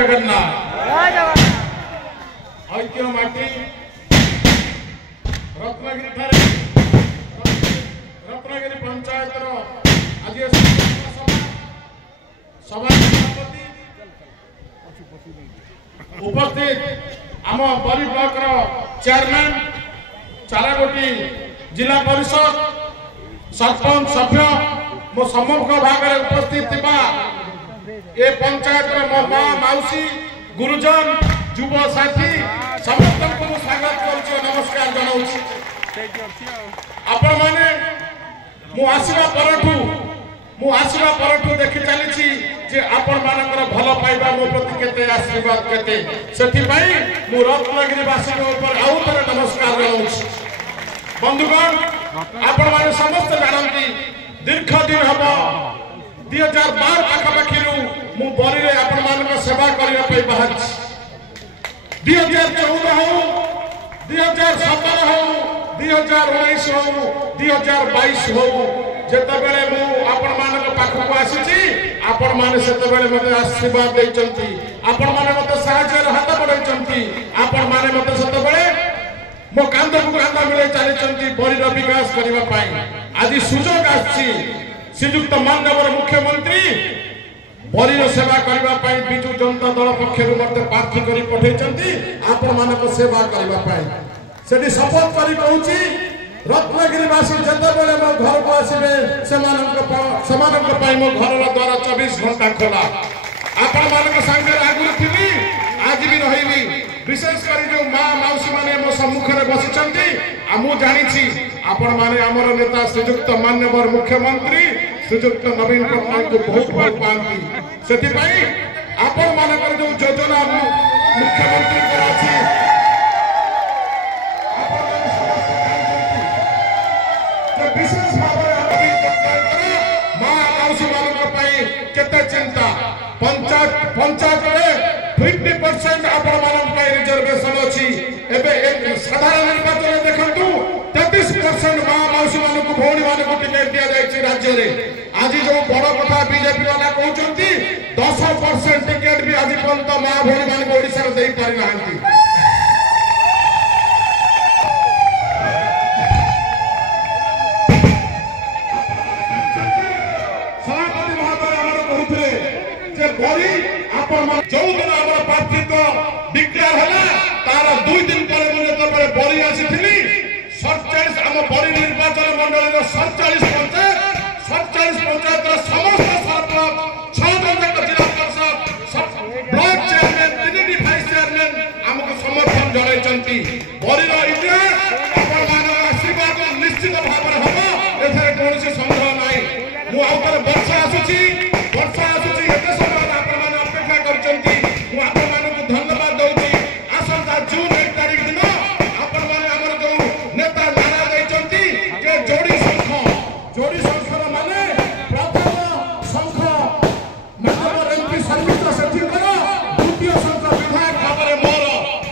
ऐक्य माटी रत्नगिरी पंचायत आज सभापति उपस्थित आम बरी ब्लॉक चेयरमैन चालागोटी जिला परिषद सरपंच सभ्य मो सम्मुख भाग में उपस्थित थिबा ए पंचायत मो माँ मौसी गुरुजन युव साथी समस्त को स्वागत करुछु नमस्कार जनाउछु आपण माने मु आसीबा परठू देखि चलीछि जे आपण मानकर भल पाइबा मो प्रति केते आशीर्वाद केते सेठी पई मु रत्नगिरी वासी ऊपर आउ थरे नमस्कार जनाउछु बंधुगण आपण माने समस्त जानती दीर्घ दिन हबो 2012 पाखापाखिरू मु बरी रे आपण मानकर सेवा करिया पई बाहर 2014 हो 2017 हो 2019 हो 2022 हो जेते बेले मु आपण मानक पाखु को आसीची आपण माने सेते बेले मते आशीर्वाद दैचंती आपण माने मते साहाय्य हाथ बढ़ाइचंती आपण माने मते सेते बेले मो कांद को कांद मिले चलीचंती बरीर विकास करबा पाई आज सुजोग आछि श्रीयुक्त माननीय मुख्यमंत्री बरीर सेवा करबा पाई बिजू जनता दल पक्षरु मते प्रार्थी करी पठेचंती आपण मानक सेवा करबा पाई सेठी शपथ करी कहूची रत्नगिरीवासी जते बेले मो घर को आसीबे समानक पाई मो घर द्वार 24 घंटा खोला आपण मानक संगे आगुर थिबी आज भी रहिबी विशेष करी जो मां मौसी माने मो सम्मुख रे बसिचंती आ मु जानि छी आपण माने हमर नेता श्रीयुक्त माननीय मुख्यमंत्री श्रीयुक्त नवीन पटनायक को बहुत भल पाती सेति पई आपण मानकर जो योजना मुख्यमंत्री को अछि विशेष भाव मां मौसी मानक पई केते चिंता पंचायत रे 50% आपण मानक पई रिजर्वेशन अछि एबे एक साधारण निर्वाचन देखंतु 33% मां मौसी मानक भौणी मानक टिकट दिया जायछि राज्य रे आज जो बड़ कथा बीजेपी वाला कहउचंती 10% टिकट भी आज पर्यंत मां भौणी मानक ओडिसा रे देई पारि नाहंती बरी आपण जो दिन हमर प्रार्थी तो डिक्लेयर हला तार 2 दिन पर मुझे तो बरी आसीथिली 47 हम बरी निर्वाचन मंडल रो 47 पंचायत रो समस्त सरपंच 6 जन जिला परिषद ब्लॉक चेयरमैन 3 वाइस चेयरमैन हमको समर्थन जणाइचंती बरी रो इतिहास आपण मानव आशीर्वाद निश्चित भाव रे हबो एथरे कोनोसी संदेह नाही मु आउतर वर्षा आसुची एते समय धन्यवाद दौची आसंता जून 1 तारीख दिन आपण माने हमर जो नेता नारा दैचंती जे जोड़ी संखर माने प्रथम संख नंबर एमपी सर्विस सेठी करो द्वितीय संख विधायक भाबरे मोर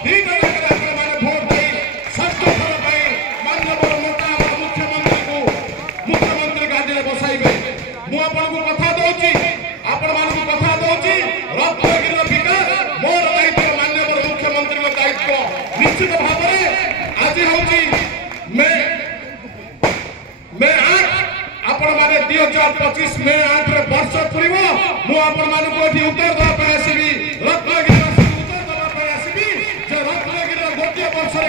दीन लेकर आपण माने वोट देई षष्ठ थर पई माननीय नेता मुख्यमंत्री गादी रे बसाइबे मु आपण को कथा दौची आपण मान को कथा दौची रत्नगिरी निश्चित भाव आज हूँ मे 8 आपण माने 2025 मे 8 रे वर्ष पूर्व मु आपण माने को उत्तर दवा आसीबी रत्नगिरी उत्तर दवा आसीबी जे रत्नगिरी गोटे वर्ष रे